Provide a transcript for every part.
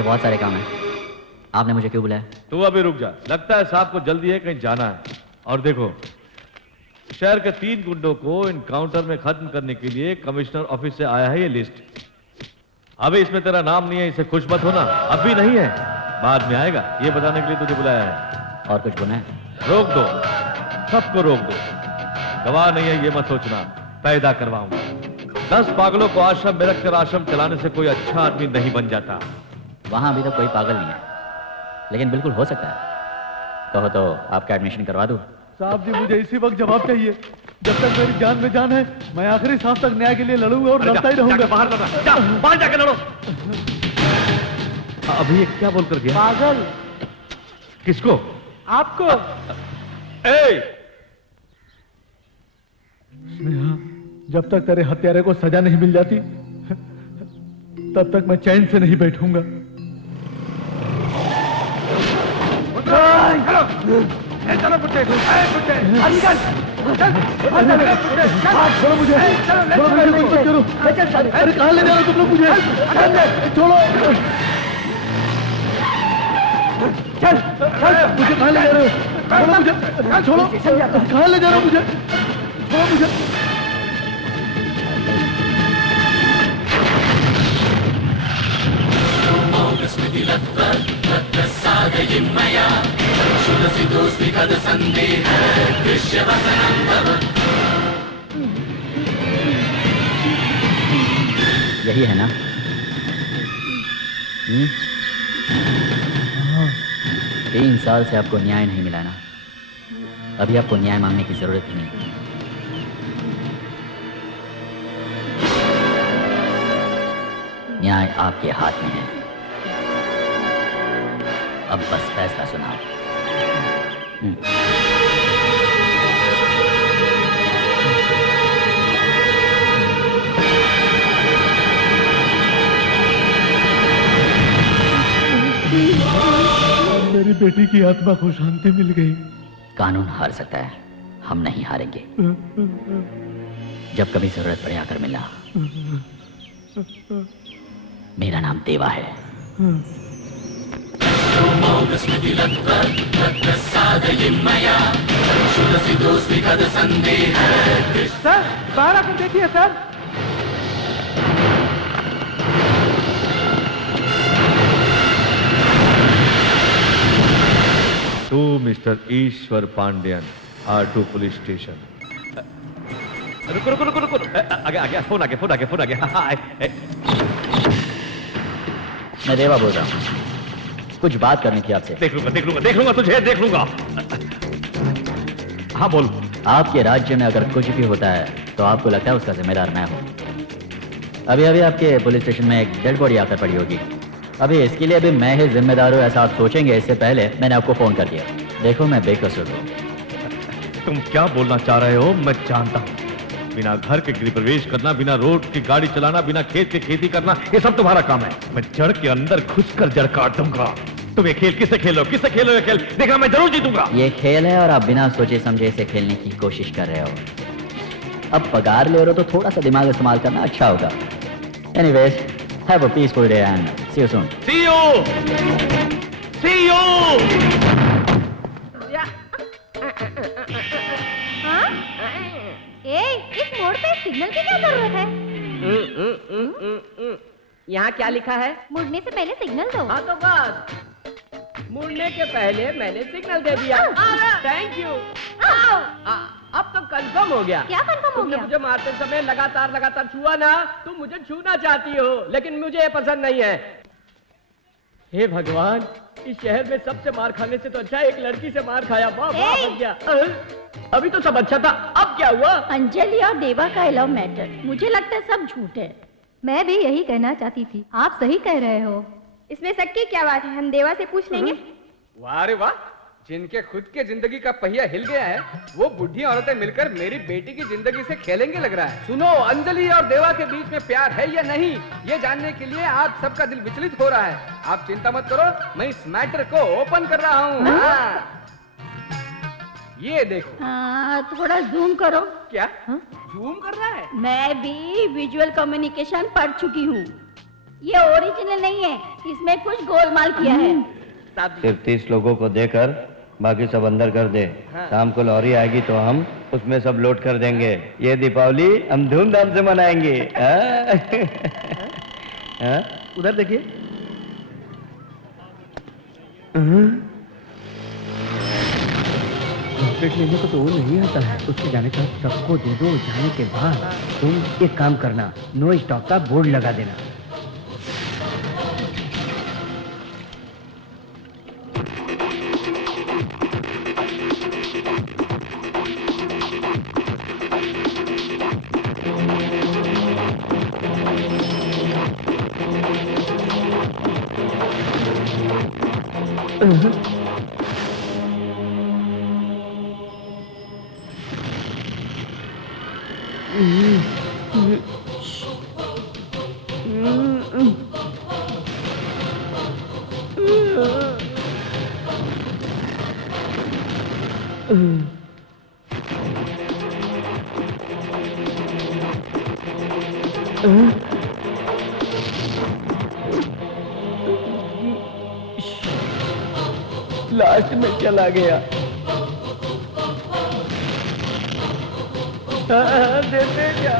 मुझे बहुत सारे काम हैं। आपने मुझे क्यों बुलाया? तू अभी रुक जा, लगता है साहब को जल्दी है, कहीं जाना है। और देखो, शहर के 3 गुंडों को इनकाउंटर में खत्म करने के लिए कमिश्नर ऑफिस से आया है ये लिस्ट। अभी इसमें तेरा नाम नहीं है, इसे खुश मत होना। अभी नहीं है, बाद में आएगा, ये बताने के लिए तुझे बुलाया है। और कुछ गुना है? रोक दो, सबको रोक दो। गवाह नहीं है ये मत सोचना, पैदा करवाऊंगा। 10 पागलों को आश्रम में रखकर आश्रम चलाने से कोई अच्छा आदमी नहीं बन जाता। वहां अभी तो कोई पागल नहीं है, लेकिन बिल्कुल हो सकता है। कहो तो आपका एडमिशन करवा दूं? साहब जी, मुझे इसी वक्त जवाब चाहिए। जब तक मेरी जान में जान है, मैं आखिरी सांस तक न्याय के लिए लड़ूंगा और लड़ता ही रहूंगा। बाहर जाके लड़ो। अभी ये क्या बोल कर गया? पागल। किसको? आपको। स्नेहा, जब तक तेरे हत्यारे को सजा नहीं मिल जाती, तब तक मैं चैन से नहीं बैठूंगा। चलो बुट्टे, बुट्टे, निकल, छोड़ो मुझे, अरे कहाँ ले जा रहे हो तुम लोग मुझे? छोड़ो, चल, मुझे कहाँ ले जा रहे हो? छोड़ो मुझे, छोड़ो, कहाँ ले जा रहे हो मुझे? छोड़ो मुझे। यही है ना? 3 साल से आपको न्याय नहीं मिला ना? अभी आपको न्याय मांगने की जरूरत ही नहीं। न्याय आपके हाथ में है, अब बस फैसला सुनाओ। मेरी बेटी की आत्मा को शांति मिल गई। कानून हार सकता है, हम नहीं हारेंगे। जब कभी जरूरत पड़े आकर मिलना। मेरा नाम देवा है। सर, बाहर आकर देखिए sir. To mister Eshwar Pandian, R2 police station. रुको रुको रुको रुको, आगे आगे फोन आगे फोन आगे फोन आगे। मैं देवा बोल रहा हूँ, कुछ बात करनी थी आपसे। देख लूंगा देख लूंगा देख लूंगा तुझे देख लूंगा। हाँ बोल। आपके राज्य में अगर कुछ भी होता है तो आपको लगता है उसका जिम्मेदार मैं हूँ। अभी अभी आपके पुलिस स्टेशन में एक डेड बॉडी आकर पड़ी होगी। अभी इसके लिए भी मैं ही जिम्मेदार हूँ ऐसा आप सोचेंगे इससे पहले मैंने आपको फोन कर दिया। देखो मैं बेकसूर हूँ। तुम क्या बोलना चाह रहे हो मैं जानता हूँ। बिना घर के गृह प्रवेश करना, बिना रोड की गाड़ी चलाना, बिना खेत की खेती करना, ये सब तुम्हारा काम है। मैं जड़ के अंदर घुसकर जड़ काट दूंगा। तुम ये खेल किससे खेलो ये खेल? देखा मैं जरूर जीतूंगा। ये खेल है और आप बिना सोचे समझे इसे खेलने की कोशिश कर रहे हो। अब पगार ले रहे हो तो थोड़ा सा दिमाग इस्तेमाल करना अच्छा होगा। Anyways, have a peaceful day and see you soon. See you see you. इस मोड़ पे सिग्नल की क्या जरूरत है? यहाँ क्या लिखा है? मुड़ने से पहले सिग्नल दो। हाँ तो बस, मुड़ने के पहले मैंने सिग्नल दे दिया। Thank you. अब तो कंफर्म हो गया। क्या कंफर्म हो गया? मुझे मारते समय लगातार छुआ ना। तुम मुझे छूना चाहती हो लेकिन मुझे ये पसंद नहीं है। हे भगवान, इस शहर में सबसे मार खाने से तो अच्छा एक लड़की से मार खाया। वाह वाह, बच गया। अभी तो सब अच्छा था, अब क्या हुआ? अंजलि और देवा का लव मैटर, मुझे लगता है सब झूठ है। मैं भी यही कहना चाहती थी। आप सही कह रहे हो। इसमें शक की क्या बात है, हम देवा से पूछ लेंगे। वाह रे वाह, जिनके खुद के जिंदगी का पहिया हिल गया है वो बुढ़ी औरतें मिलकर मेरी बेटी की जिंदगी से खेलेंगे लग रहा है। सुनो, अंजलि और देवा के बीच में प्यार है या नहीं, ये जानने के लिए आज सबका दिल विचलित हो रहा है। आप चिंता मत करो, मैं इस मैटर को ओपन कर रहा हूँ। ये देखो। थोड़ा जूम करो। क्या जूम कर रहा है? मैं भी विजुअल कम्युनिकेशन पढ़ चुकी हूँ। ये ओरिजिनल नहीं है, इसमें कुछ गोलमाल किया है। सिर्फ 30 लोगों को देकर बाकी सब अंदर कर दे। शाम को लॉरी आएगी तो हम उसमें सब लोड कर देंगे। ये दीपावली हम धूमधाम से मनाएंगे। उधर देखिए। रॉकेट लेने को तो वो नहीं आता है, उसके जाने का सबको दे दो। जाने के बाद तुम एक काम करना, नो स्टॉक का बोर्ड लगा देना। लास्ट में चला गया। देते क्या?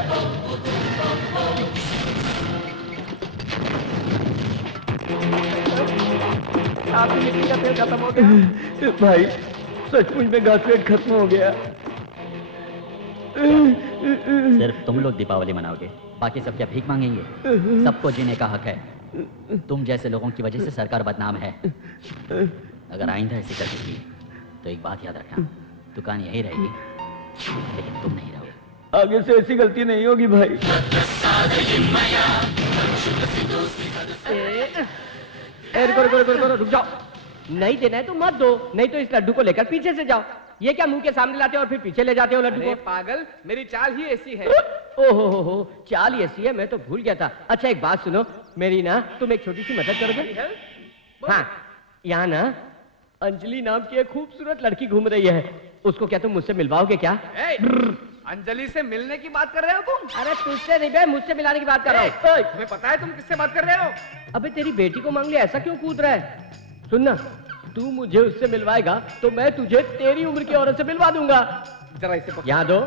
आपकी मिट्टी का तेल खत्म हो गया। भाई सचमुच में घासलेट खत्म हो गया। सिर्फ तुम लोग दीपावली मनाओगे, बाकी सब क्या भीख मांगेंगे? सबको जीने का हक है। तुम जैसे लोगों की वजह से सरकार बदनाम है। अगर आइंदा ऐसी गलती की तो एक बात याद रखना, दुकान यही रहेगी लेकिन तुम नहीं रहोगे। आगे से ऐसी गलती नहीं होगी भाई। रुक जाओ। नहीं देना है तो मत दो, नहीं तो इस लड्डू को लेकर पीछे से जाओ। ये क्या मुंह के सामने लाते हो और फिर पीछे ले जाते हो लड्डू को? पागल, मेरी चाल ही ऐसी है। ओहो हो, चाल ही ऐसी है, मैं तो भूल गया था। अच्छा एक बात सुनो मेरी ना, तुम एक छोटी सी मदद करोगे? हाँ, यहाँ ना अंजलि नाम की एक खूबसूरत लड़की घूम रही है, उसको क्या तुम मुझसे मिलवाओगे क्या? अंजलि से मिलने की बात कर रहे हो तुम? अरे तुझसे नहीं बे, मुझसे मिलाने की बात कर रहा हूँ। तुम्हें पता है तुम किससे बात कर रहे हो? अबे तेरी बेटी को मांग लिया, ऐसा क्यों कूद रहा है? सुनना, तू मुझे उससे मिलवाएगा तो मैं तुझे तेरी उम्र की औरत से मिलवा दूंगा। जरा इसे यहाँ दो।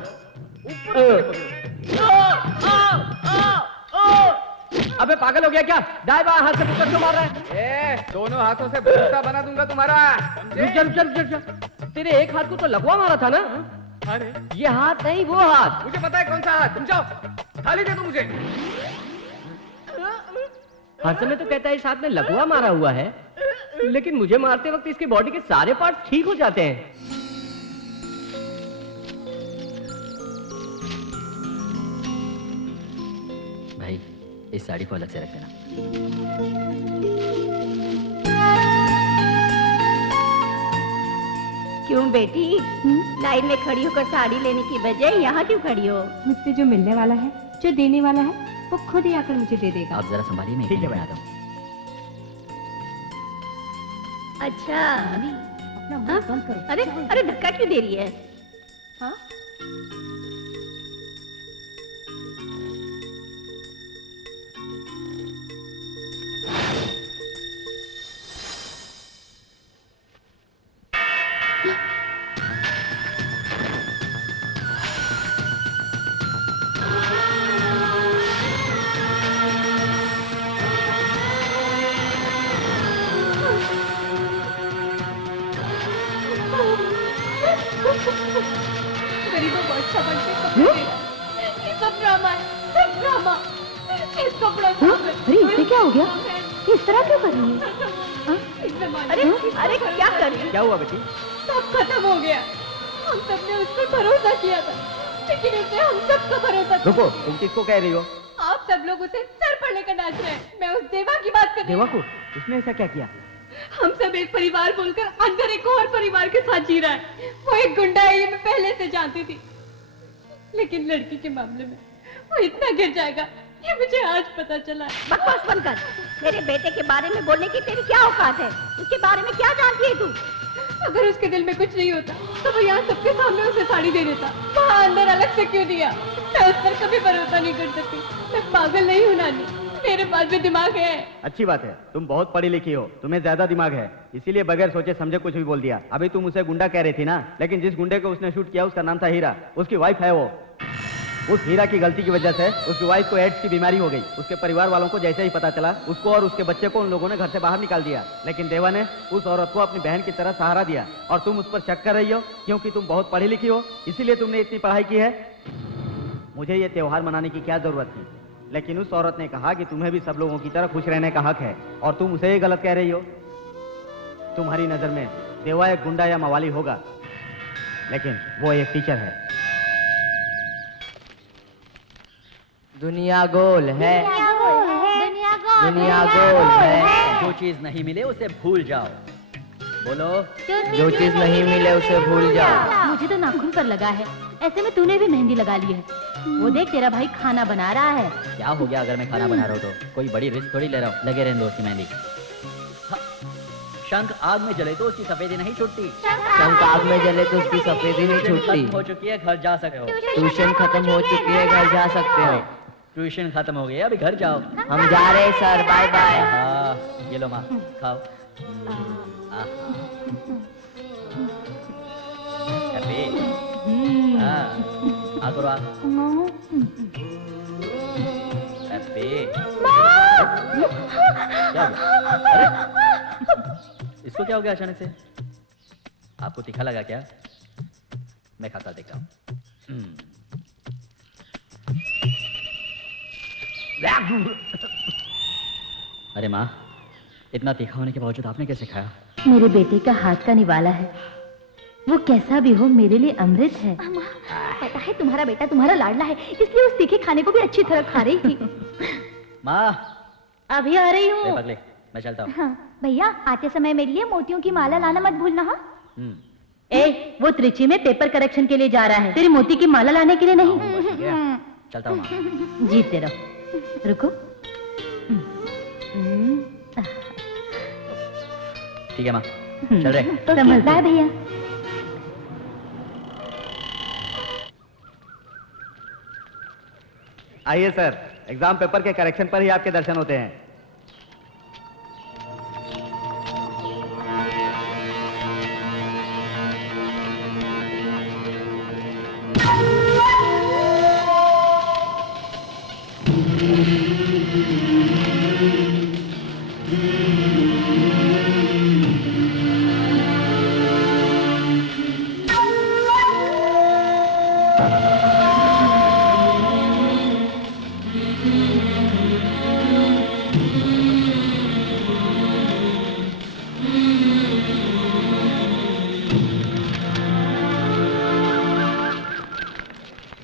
अबे पागल हो गया क्या? दाएं बाएं हाथ से पुकर क्यों मार रहा है? दोनों हाथों से भूसा बना दूंगा तुम्हारा। रुक। तेरे एक हाथ को तो लकवा मारा था ना? अरे ये हाथ नहीं, वो हाथ। मुझे पता है कौन सा हाथ। तुम जाओ, थाली दे दो मुझे। हर समय तो कहता है इस हाथ में लकवा मारा हुआ है, लेकिन मुझे मारते वक्त इसकी बॉडी के सारे पार्ट ठीक हो जाते हैं। भाई इस साड़ी को अलग से रख देना। क्यों बेटी, लाइन में खड़ी होकर साड़ी लेने की बजाय यहाँ क्यों खड़ी हो? मुझसे जो मिलने वाला है, जो देने वाला है, वो खुद ही आकर मुझे दे देगा। आप जरा संभालिए, मैं ठीक है बना दूँ। अच्छा, अपना मुंह बंद करो। अरे धक्का क्यों दे रही है? हाँ? गरीबों को अच्छा बनते कपड़े देना, ये सब ड्रामा है, सब ड्रामा। इस कपड़ों को अरे इसे क्या हो गया? इस तरह क्यों कर रही है? अरे क्या कर रही है? क्या हुआ बेटी? सब खत्म हो गया। हम सब ने उस पर भरोसा किया था, लेकिन उसे हम सबका भरोसा था। रुको, तुम किसको कह रही हो? आप सब लोग उसे सर पर लेकर नाच रहे हैं। मैं उस देवा की बात कर रही देवा हूँ। को? उसने ऐसा क्या किया? हम सब एक परिवार बोलकर अंदर एक और परिवार के साथ जी रहा है। वो एक गुंडा है, ये मैं पहले से जानती थी, लेकिन लड़की के मामले में वो इतना गिर जाएगा ये मुझे आज पता चला। बकवास बंद कर। मेरे बेटे के बारे में बोलने की तेरी क्या औकात है? उसके बारे में क्या जानती है तू? अगर उसके दिल में कुछ नहीं होता तो वो यहाँ सबके सामने उसे साड़ी दे देता। वहाँ अंदर अलग से क्यों दिया? मैं उस पर कभी भरोसा नहीं कर सकती। मैं पागल नहीं हूँ नानी, मेरे पास भी दिमाग है। अच्छी बात है, तुम बहुत पढ़ी लिखी हो, तुम्हें ज्यादा दिमाग है, इसीलिए बगैर सोचे समझे कुछ भी बोल दिया। अभी तुम उसे गुंडा कह रही थी ना, लेकिन जिस गुंडे को उसने शूट किया उसका नाम था हीरा, उसकी वाइफ है वो। उस हीरा की गलती की वजह से उसकी वाइफ को एड्स की बीमारी हो गई। उसके परिवार वालों को जैसे ही पता चला, उसको और उसके बच्चे को उन लोगों ने घर से बाहर निकाल दिया। लेकिन देवा ने उस औरत को अपनी बहन की तरह सहारा दिया, और तुम उस पर शक कर रही हो क्योंकि तुम बहुत पढ़ी लिखी हो, इसीलिए तुमने इतनी पढ़ाई की है। मुझे ये त्योहार मनाने की क्या जरूरत थी, लेकिन उस औरत ने कहा कि तुम्हें भी सब लोगों की तरह खुश रहने का हक है, और तुम उसे ही गलत कह रही हो। तुम्हारी नजर में देवा एक गुंडा या मवाली होगा, लेकिन वो एक टीचर है। दुनिया गोल है, दुनिया गोल है। जो चीज नहीं मिले उसे भूल जाओ। बोलो। जो चीज नहीं मिले उसे भूल जाओ। मुझे तो नाखून पर लगा है, ऐसे में तूने भी मेहंदी लगा ली है। वो देख तेरा भाई खाना बना रहा है। क्या हो गया अगर मैं खाना बना रहा हूँ तो? कोई बड़ी रिस्क थोड़ी ले रहा हूँ। लगे रहने दो उसकी मेहंदी। शंख आग में जले तो उसकी सफेदी नहीं छूटती। शंख आग में जले तो उसकी सफेदी नहीं छूटती। हो चुकी है, घर जा सकते हो। ट्यूशन खत्म हो चुकी है, घर जा सकते हो। ट्यूशन खत्म हो गई है, अभी घर जाओ। हम जा रहे हैं सर, बाय बाय। हाँ, ये लो माँ, खाओ। आ करो आ। क्या हो गया? अरे इसको क्या हो गया अचानक से? आपको तीखा लगा क्या? मैं खाता देखता हूँ। अरे माँ, इतना तीखा होने के बावजूद आपने कैसे खाया? मेरे बेटे का हाथ का निवाला है, वो कैसा भी हो मेरे लिए अमृत है। पता है तुम्हारा बेटा तुम्हारा लाडला है, इसलिए उस तीखे खाने को भी अच्छी तरह खा रही थी। माँ अभी आ रही हूँ। पगले, मैं चलता हूँ। हाँ, भैया आते समय मेरे लिए मोतियों की माला लाना मत भूलना। हाँ ए, वो त्रिची में पेपर करेक्शन के लिए जा रहा है, तेरी मोती की माला लाने के लिए नहीं। चलता हूँ माँ। जीतते रहो। रुको। ठीक है माँ, चल रहे। समझदार भैया। आइए सर, एग्जाम पेपर के करेक्शन पर ही आपके दर्शन होते हैं।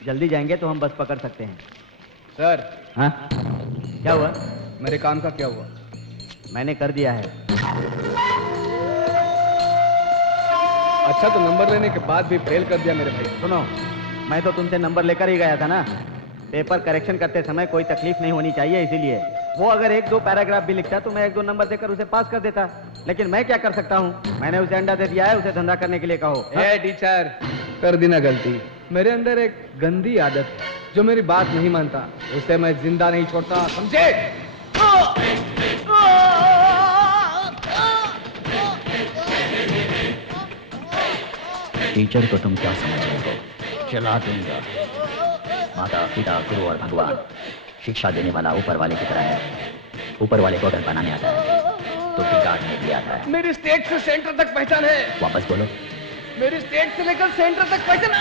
जल्दी जाएंगे तो हम बस पकड़ सकते हैं। सर। हाँ, क्या हुआ? मेरे काम का क्या हुआ? मैंने कर दिया है। अच्छा, तो नंबर लेने के बाद भी फेल कर दिया मेरे भाई। सुनो, मैं तो तुमसे नंबर लेकर ही गया था ना। पेपर करेक्शन करते समय कोई तकलीफ नहीं होनी चाहिए, इसीलिए। वो अगर 1-2 पैराग्राफ भी लिखता तो मैं 1-2 नंबर देकर उसे पास कर देता, लेकिन मैं क्या कर सकता हूँ? मैंने उसे अंडा दे दिया है, उसे धंधा करने के लिए कहो। टीचर, कर दी ना गलती। मेरे अंदर एक गंदी आदत है, जो मेरी बात नहीं मानता उसे मैं जिंदा नहीं छोड़ता, समझे? टीचर को तुम क्या समझ रहे हो? चला दूंगा। माता पिता गुरु और भगवान, शिक्षा देने वाला ऊपर वाले की तरह है। ऊपर वाले को अगर बनाने आता है तो बिगाड़ने भी आता है। मेरी स्टेट से सेंटर तक पहचान है। वापस बोलो। मेरी स्टेट से लेकर सेंटर तक पहचान।